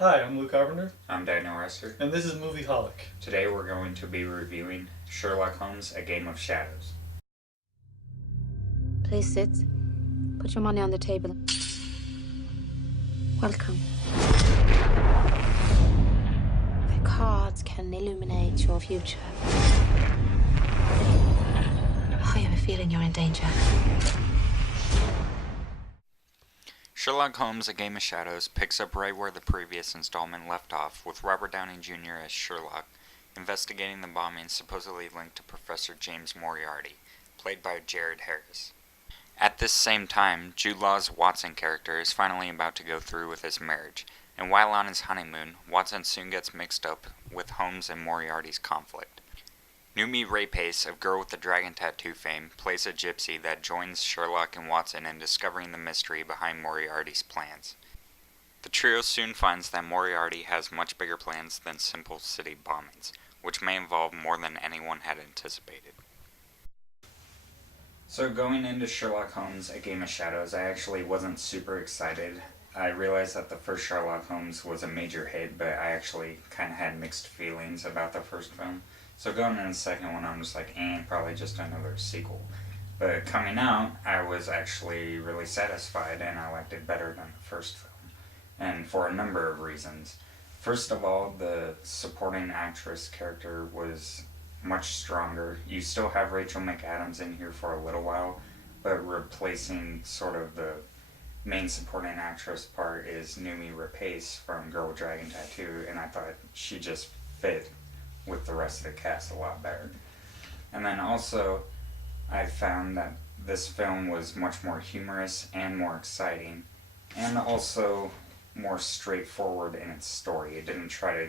Hi, I'm Luke Carpenter, I'm Daniel Resser. and this is Movieholic. Today we're going to be reviewing Sherlock Holmes, A Game of Shadows. Please sit. Put your money on the table. Welcome. The cards can illuminate your future. I have a feeling you're in danger. Sherlock Holmes, A Game of Shadows picks up right where the previous installment left off, with Robert Downey Jr. as Sherlock, investigating the bombings supposedly linked to Professor James Moriarty, played by Jared Harris. At this same time, Jude Law's Watson character is finally about to go through with his marriage, and while on his honeymoon, Watson soon gets mixed up with Holmes and Moriarty's conflict. Noomi Rapace of Girl with the Dragon Tattoo fame plays a gypsy that joins Sherlock and Watson in discovering the mystery behind Moriarty's plans. The trio soon finds that Moriarty has much bigger plans than simple city bombings, which may involve more than anyone had anticipated. So going into Sherlock Holmes, A Game of Shadows, I actually wasn't super excited. I realized that the first Sherlock Holmes was a major hit, but I actually kind of had mixed feelings about the first film. So going into the second one, I'm just like, probably just another sequel. But coming out, I was actually really satisfied, and I liked it better than the first film. And for a number of reasons. First of all, the supporting actress character was much stronger. You still have Rachel McAdams in here for a little while, but replacing sort of the main supporting actress part is Noomi Rapace from Girl with Dragon Tattoo, and I thought she just fit with the rest of the cast a lot better. And then also, I found that this film was much more humorous and more exciting, and also more straightforward in its story. It didn't try to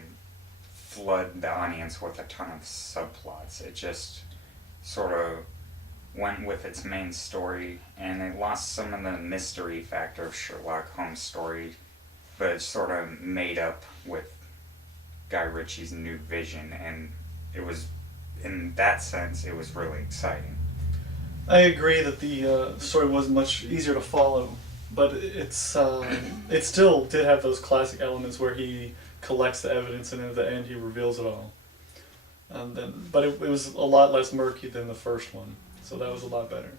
flood the audience with a ton of subplots. It just sort of went with its main story, and it lost some of the mystery factor of Sherlock Holmes' story, but it sort of made up with Guy Ritchie's new vision, and it was, in that sense, it was really exciting. I agree that the story was much easier to follow, but it still did have those classic elements where he collects the evidence and at the end he reveals it all. But it was a lot less murky than the first one, so that was a lot better.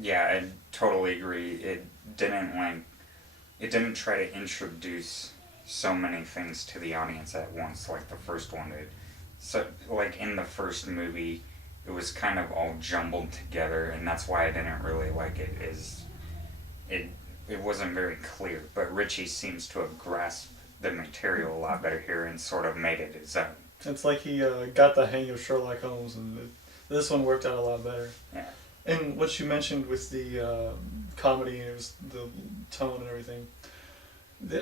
Yeah, I totally agree. It didn't try to introduce so many things to the audience at once like the first one did. So, like in the first movie, it was kind of all jumbled together, and that's why I didn't really like it. It wasn't very clear, but Ritchie seems to have grasped the material a lot better here and sort of made it his own. It's like he got the hang of Sherlock Holmes, and this one worked out a lot better. Yeah. And what you mentioned with the comedy, it was the tone and everything.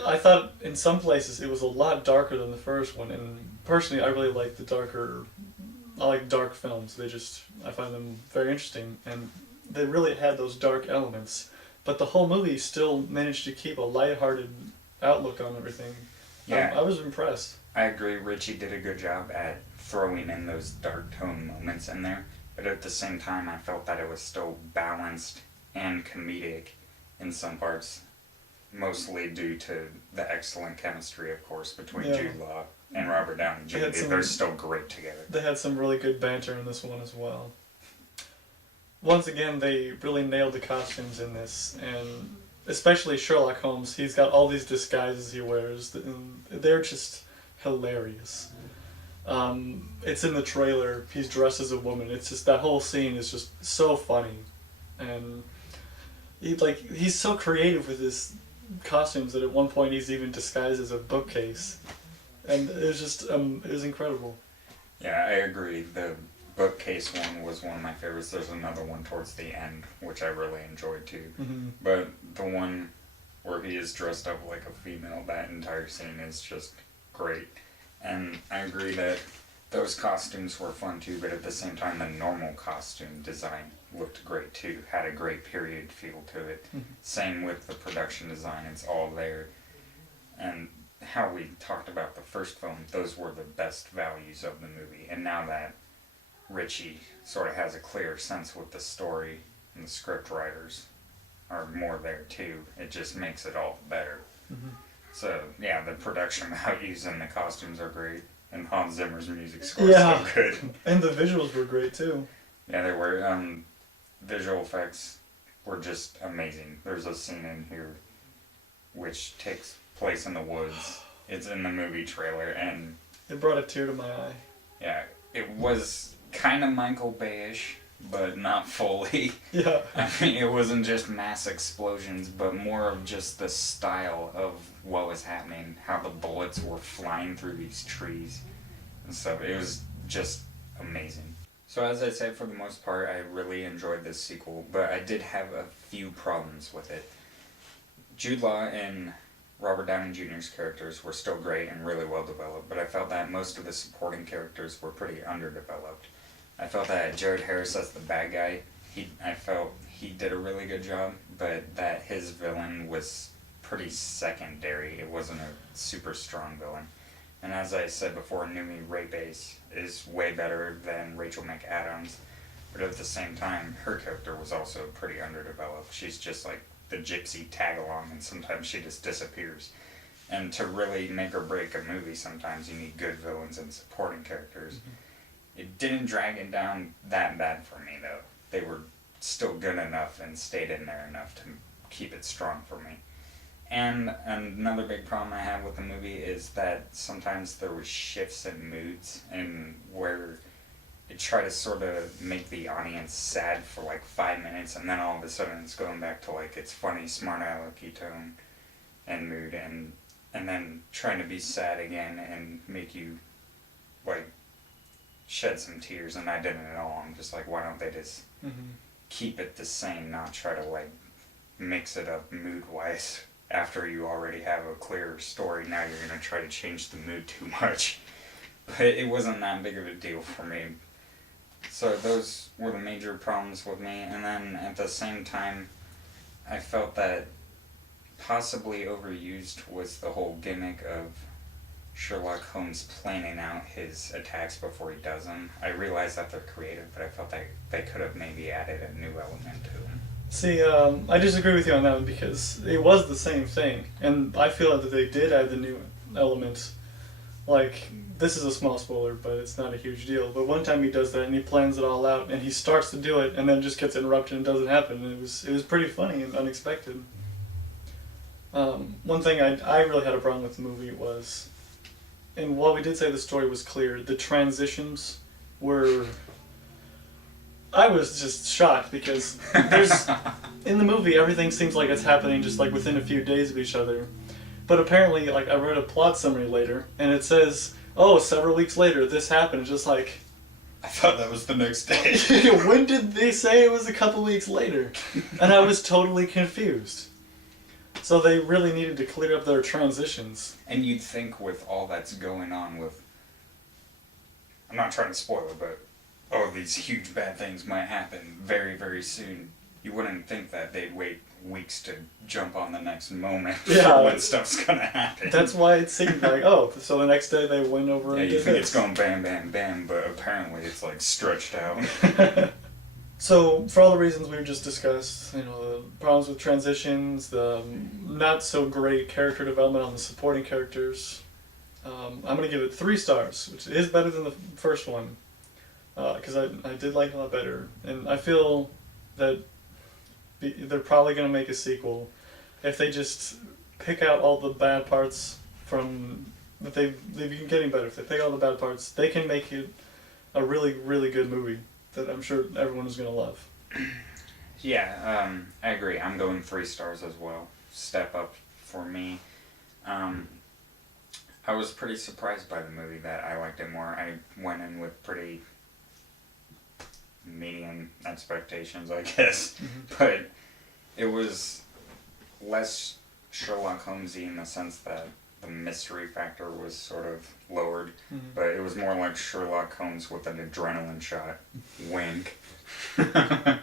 I thought in some places it was a lot darker than the first one, and personally I really like I like dark films. I find them very interesting, and they really had those dark elements, but the whole movie still managed to keep a lighthearted outlook on everything. Yeah. I was impressed. I agree, Ritchie did a good job at throwing in those dark tone moments in there, but at the same time I felt that it was still balanced and comedic in some parts, mostly due to the excellent chemistry, of course, between Jude Law and Robert Downey Jr. They're still great together. They had some really good banter in this one as well. Once again, they really nailed the costumes in this, and especially Sherlock Holmes. He's got all these disguises he wears, and they're just hilarious. It's in the trailer. He's dressed as a woman. It's just, that whole scene is just so funny, and he's so creative with his costumes that at one point he's even disguised as a bookcase, and it was just it was incredible. Yeah, I agree. The bookcase one was one of my favorites. There's another one towards the end which I really enjoyed too. Mm-hmm. But the one where he is dressed up like a female, that entire scene is just great. And I agree that those costumes were fun too, but at the same time the normal costume design looked great too. Had a great period feel to it. Mm-hmm. Same with the production design, it's all there. And how we talked about the first film, those were the best values of the movie. And now that Ritchie sort of has a clearer sense with the story, and the script writers are more there too, it just makes it all better. Mm-hmm. So, yeah, the production values and the costumes are great. And Hans Zimmer's music score is Yeah. so good. And the visuals were great too. Yeah, they were. Visual effects were just amazing. There's a scene in here which takes place in the woods. It's in the movie trailer, and It brought a tear to my eye. yeah, it was kind of Michael Bay-ish, but not fully. Yeah. I mean, it wasn't just mass explosions, but more of just the style of what was happening, how the bullets were flying through these trees and stuff. It was just amazing. So as I said, for the most part, I really enjoyed this sequel, but I did have a few problems with it. Jude Law and Robert Downey Jr.'s characters were still great and really well developed, but I felt that most of the supporting characters were pretty underdeveloped. I felt that Jared Harris as the bad guy, I felt he did a really good job, but that his villain was pretty secondary. It wasn't a super strong villain. And as I said before, Numi Rapace is way better than Rachel McAdams, but at the same time, her character was also pretty underdeveloped. She's just like the gypsy tag-along, and sometimes she just disappears. And to really make or break a movie, sometimes you need good villains and supporting characters. Mm-hmm. It didn't drag it down that bad for me, though. They were still good enough and stayed in there enough to keep it strong for me. And another big problem I have with the movie is that sometimes there was shifts in moods, and where it tried to sort of make the audience sad for like 5 minutes, and then all of a sudden it's going back to like its funny, smart alecky tone and mood, and then trying to be sad again and make you like shed some tears, and I didn't at all. I'm just like, why don't they just keep it the same, not try to like mix it up mood-wise after you already have a clear story. Now you're going to try to change the mood too much. But it wasn't that big of a deal for me. So those were the major problems with me. And then at the same time, I felt that possibly overused was the whole gimmick of Sherlock Holmes planning out his attacks before he does them. I realize that they're creative, but I felt that they could have maybe added a new element to them. See, I disagree with you on that one because it was the same thing, and I feel that they did add the new element. Like, this is a small spoiler, but it's not a huge deal. But one time he does that, and he plans it all out, and he starts to do it, and then just gets interrupted and doesn't happen. And it was pretty funny and unexpected. One thing I really had a problem with the movie was, and while we did say the story was clear, the transitions were... I was just shocked because there's in the movie everything seems like it's happening just like within a few days of each other, but apparently like I read a plot summary later and it says, oh, several weeks later this happened. It's just like, I thought that was the next day. When did they say it was a couple weeks later? And I was totally confused. So they really needed to clear up their transitions. And you'd think with all that's going on with, I'm not trying to spoil it, but oh, these huge bad things might happen very, very soon. You wouldn't think that they'd wait weeks to jump on the next moment Yeah. when stuff's gonna happen. That's why it seemed like, oh, so the next day they went over yeah, and you did think this. it's going bam, bam, bam, but apparently it's like stretched out. So, for all the reasons we've just discussed, the problems with transitions, the not so great character development on the supporting characters, I'm going to give it 3 stars, which is better than the first one, because I did like it a lot better. And I feel that they're probably going to make a sequel if they just pick out all the bad parts from that they've been getting better. If they pick out all the bad parts, they can make it a really, really good movie that I'm sure everyone is going to love. Yeah, I agree. I'm going 3 stars as well. Step up for me. I was pretty surprised by the movie that I liked it more. I went in with pretty medium expectations, I guess. But it was less Sherlock Holmesy in the sense that the mystery factor was sort of lowered, but it was more like Sherlock Holmes with an adrenaline shot. Wink. But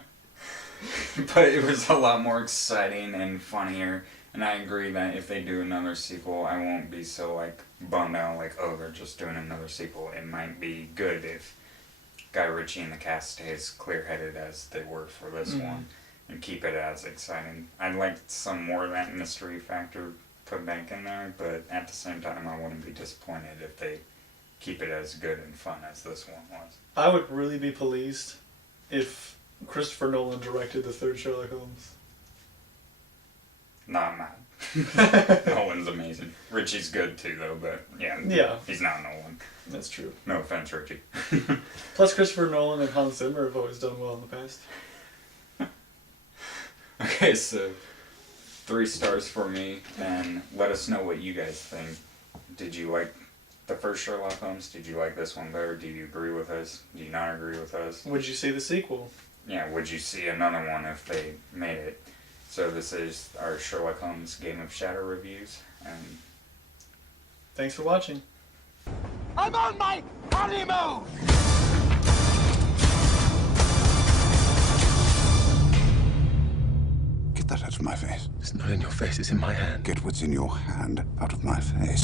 it was a lot more exciting and funnier, and I agree that if they do another sequel, I won't be so like bummed out like, oh, they're just doing another sequel. It might be good if Guy Ritchie and the cast stay as clear-headed as they were for this one and keep it as exciting. I liked some more of that mystery factor put back in there, but at the same time, I wouldn't be disappointed if they keep it as good and fun as this one was. I would really be pleased if Christopher Nolan directed the third Sherlock Holmes. No, I'm not. Nolan's amazing. Richie's good too, though, but yeah, he's not Nolan. That's true. No offense, Richie. Plus, Christopher Nolan and Hans Zimmer have always done well in the past. Okay, so 3 stars for me, and let us know what you guys think. Did you like the first Sherlock Holmes? Did you like this one better? Do you agree with us? Do you not agree with us? Would you see the sequel? Yeah, would you see another one if they made it? So this is our Sherlock Holmes Game of Shadow reviews, and Thanks for watching. I'm on my honeymoon! Get that out of my face. It's not in your face, it's in my hand. Get what's in your hand out of my face.